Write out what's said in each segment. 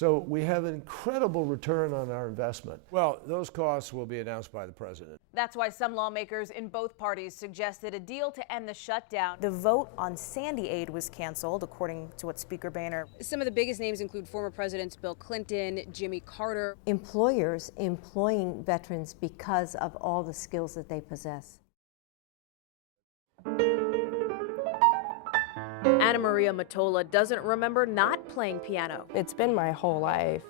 So we have an incredible return on our investment. Well, those costs will be announced by the president. That's why some lawmakers in both parties suggested a deal to end the shutdown. The vote on Sandy aid was canceled, according to what Speaker Boehner. Some of the biggest names include former Presidents Bill Clinton, Jimmy Carter. Employers employing veterans because of all the skills that they possess. Anna Maria Mottola doesn't remember not playing piano. It's been my whole life.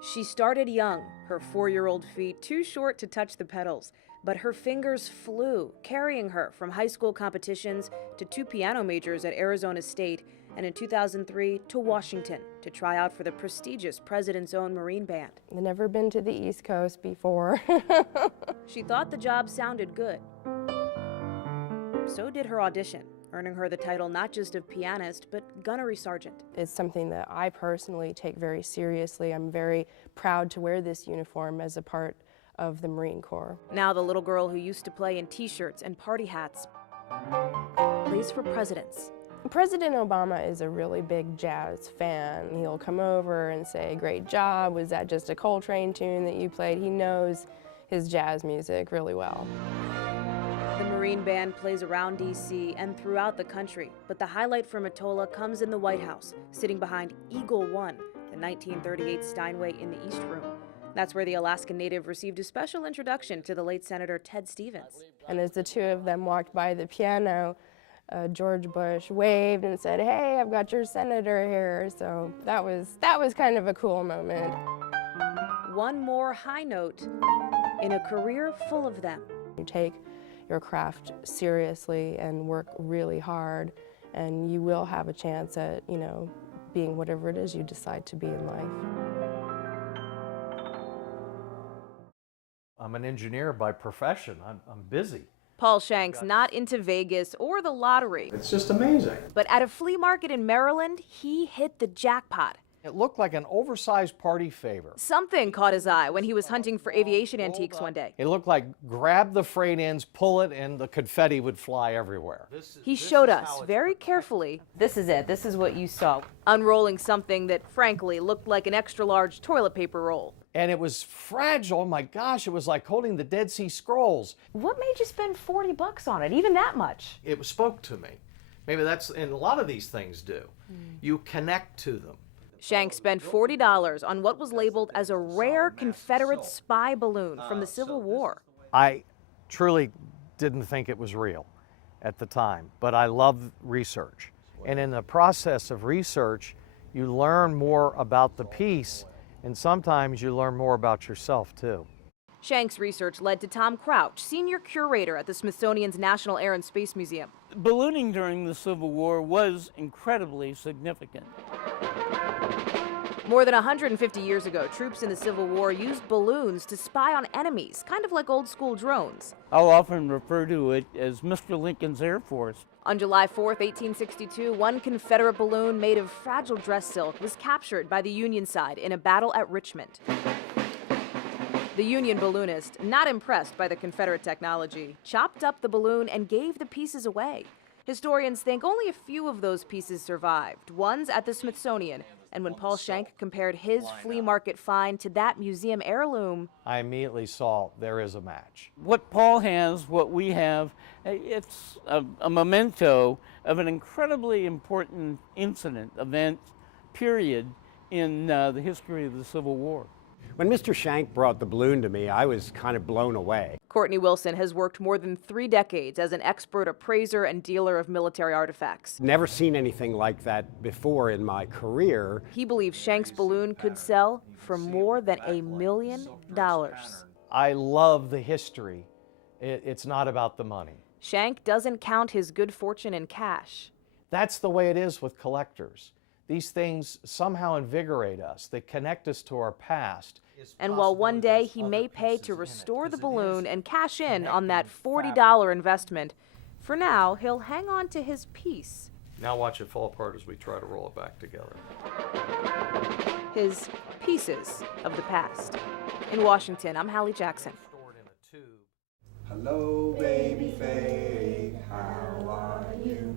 She started young, her 4-year-old feet too short to touch the pedals, but her fingers flew, carrying her from high school competitions to 2 piano majors at Arizona State, and in 2003 to Washington to try out for the prestigious President's Own Marine Band. I've never been to the East Coast before. She thought the job sounded good. So did her audition, earning her the title not just of pianist, but gunnery sergeant. It's something that I personally take very seriously. I'm very proud to wear this uniform as a part of the Marine Corps. Now the little girl who used to play in t-shirts and party hats plays for presidents. President Obama is a really big jazz fan. He'll come over and say, "Great job, was that just a Coltrane tune that you played?" He knows his jazz music really well. The Marine Band plays around D.C. and throughout the country, but the highlight for Mottola comes in the White House, sitting behind Eagle 1, the 1938 Steinway in the East Room. That's where the Alaskan native received a special introduction to the late Senator Ted Stevens. And as the two of them walked by the piano, George Bush waved and said, "Hey, I've got your senator here." So that was kind of a cool moment. One more high note in a career full of them. You take your craft seriously and work really hard, and you will have a chance at, being whatever it is you decide to be in life. I'm an engineer by profession. I'm busy. Paul Shank's not into Vegas or the lottery. It's just amazing. But at a flea market in Maryland, he hit the jackpot. It looked like an oversized party favor. Something caught his eye when he was hunting for aviation antiques one day. It looked like grab the freight ends, pull it, and the confetti would fly everywhere. He showed us very carefully. This is it. This is what you saw. Unrolling something that frankly looked like an extra large toilet paper roll. And it was fragile. My gosh, it was like holding the Dead Sea Scrolls. What made you spend $40 on it, even that much? It spoke to me. Maybe that's, and a lot of these things do. You connect to them. Shank spent $40 on what was labeled as a rare Confederate spy balloon from the Civil War. I truly didn't think it was real at the time, but I love research. And in the process of research, you learn more about the piece, and sometimes you learn more about yourself too. Shank's research led to Tom Crouch, senior curator at the Smithsonian's National Air and Space Museum. Ballooning during the Civil War was incredibly significant. More than 150 years ago, troops in the Civil War used balloons to spy on enemies, kind of like old school drones. I'll often refer to it as Mr. Lincoln's Air Force. On July 4th, 1862, one Confederate balloon made of fragile dress silk was captured by the Union side in a battle at Richmond. The Union balloonist, not impressed by the Confederate technology, chopped up the balloon and gave the pieces away. Historians think only a few of those pieces survived, one's at the Smithsonian. And when Paul Shank compared his flea market find to that museum heirloom, I immediately saw there is a match. What Paul has, what we have, it's a memento of an incredibly important incident, event, period in the history of the Civil War. When Mr. Shank brought the balloon to me, I was kind of blown away. Courtney Wilson has worked more than 3 decades as an expert appraiser and dealer of military artifacts. Never seen anything like that before in my career. He believes Shank's balloon could sell for more than $1 million. I love the history. It's not about the money. Shank doesn't count his good fortune in cash. That's the way it is with collectors. These things somehow invigorate us. They connect us to our past. And while one day he may pay to restore the balloon and cash in on that $40 investment, for now he'll hang on to his piece. Now watch it fall apart as we try to roll it back together. His pieces of the past. In Washington, I'm Hallie Jackson. Hello, baby Faye. How are you?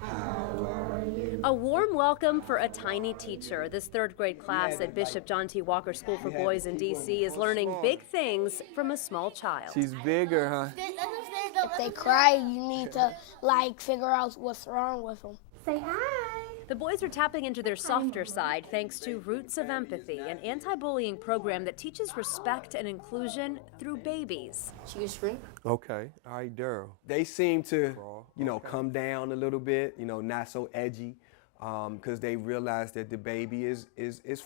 How are you? Oh, A warm welcome for a tiny teacher. This third grade class at Bishop John T. Walker School for Boys in D.C. is learning big things from a small child. She's bigger, huh? If they cry, you need to, figure out what's wrong with them. Say hi. The boys are tapping into their softer side thanks to Roots of Empathy, an anti-bullying program that teaches respect and inclusion through babies. Okay, all right, Daryl. They seem to, come down a little bit, not so edgy, because they realize that the baby is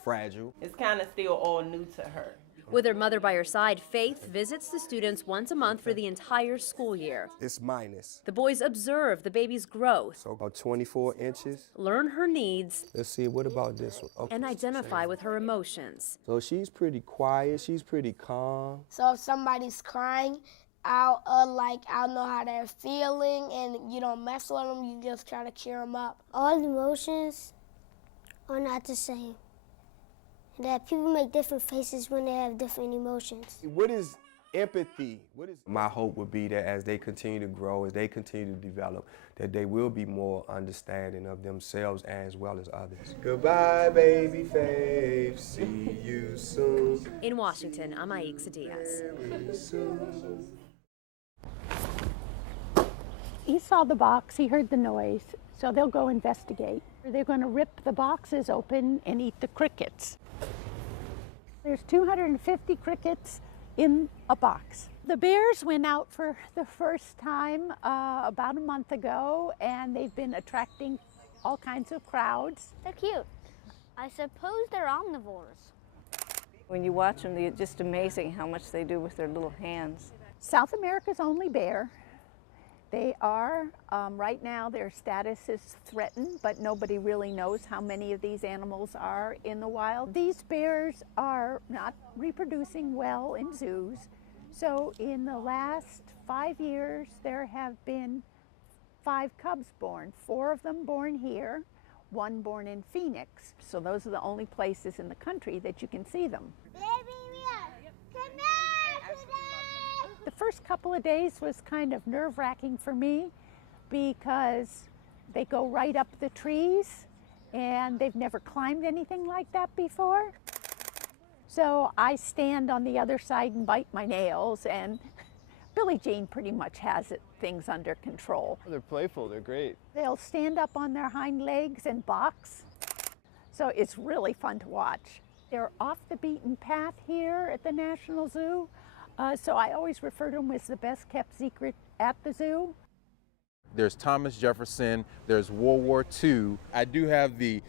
fragile. It's kind of still all new to her. With her mother by her side, Faith visits the students once a month for the entire school year. It's minus. The boys observe the baby's growth, So about 24 inches. learn her needs, Let's see, what about this one? Okay. and identify with her emotions. So she's pretty quiet, she's pretty calm. So if somebody's crying, I'll know how they're feeling, and you don't mess with them, you just try to cheer them up. All emotions are not the same. That people make different faces when they have different emotions. What is empathy? My hope would be that as they continue to grow, as they continue to develop, that they will be more understanding of themselves as well as others. Goodbye, baby Faith. See you soon. In Washington, I'm Aixa Diaz. He saw the box, he heard the noise, so they'll go investigate. They're going to rip the boxes open and eat the crickets. There's 250 crickets in a box. The bears went out for the first time about a month ago, and they've been attracting all kinds of crowds. They're cute. I suppose they're omnivores. When you watch them, it's just amazing how much they do with their little hands. South America's only bear. They are, right now their status is threatened, but nobody really knows how many of these animals are in the wild. These bears are not reproducing well in zoos, so in the last 5 years there have been 5 cubs born, 4 of them born here, 1 born in Phoenix. So those are the only places in the country that you can see them. The first couple of days was kind of nerve-wracking for me because they go right up the trees and they've never climbed anything like that before. So I stand on the other side and bite my nails, and Billie Jean pretty much has things under control. They're playful, they're great. They'll stand up on their hind legs and box. So it's really fun to watch. They're off the beaten path here at the National Zoo. So I always refer to them as the best kept secret at the zoo. There's Thomas Jefferson, there's World War II. I do have the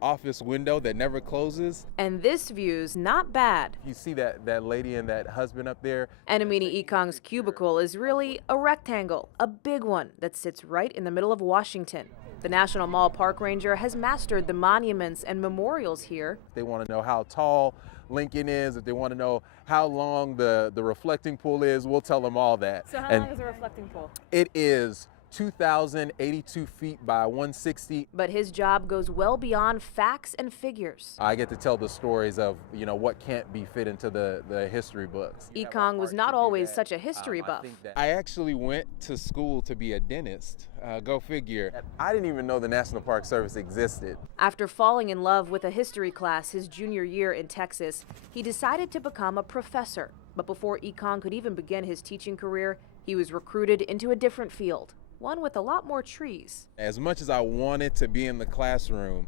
office window that never closes. And this view's not bad. You see that lady and that husband up there? Enamini Ekong's cubicle is really a rectangle, a big one that sits right in the middle of Washington. The National Mall park ranger has mastered the monuments and memorials here. They want to know how tall Lincoln is, if they want to know how long the reflecting pool is, we'll tell them all that. So how long is a reflecting pool? It is 2,082 feet by 160. But his job goes well beyond facts and figures. I get to tell the stories of, what can't be fit into the history books. Ekong was not always such a history buff. I actually went to school to be a dentist. Go figure. I didn't even know the National Park Service existed. After falling in love with a history class his junior year in Texas, he decided to become a professor. But before Ekong could even begin his teaching career, he was recruited into a different field, one with a lot more trees. As much as I wanted to be in the classroom,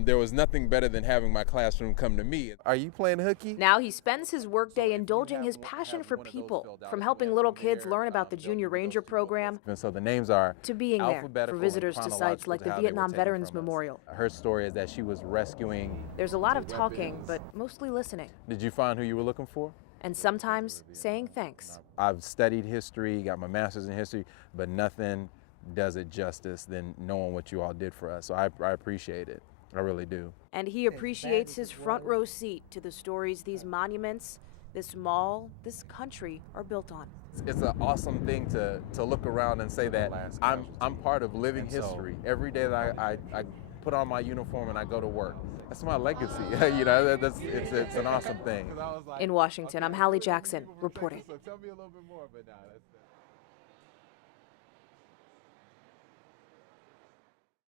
there was nothing better than having my classroom come to me. Are you playing hooky? Now he spends his workday indulging his passion for people, from helping little kids learn about the Junior Ranger program, and so the names are to being there for visitors to sites like the Vietnam Veterans Memorial. Her story is that she was rescuing. There's a lot of talking, but mostly listening. Did you find who you were looking for? And sometimes saying thanks. I've studied history, got my master's in history, but nothing does it justice than knowing what you all did for us. So I appreciate it. I really do. And he appreciates his front row seat to the stories these monuments, this mall, this country are built on. It's an awesome thing to look around and say that I'm part of living history. Every day that I put on my uniform and I go to work. That's my legacy. It's an awesome thing. In Washington, I'm Hallie Jackson reporting. So tell me a little bit more, but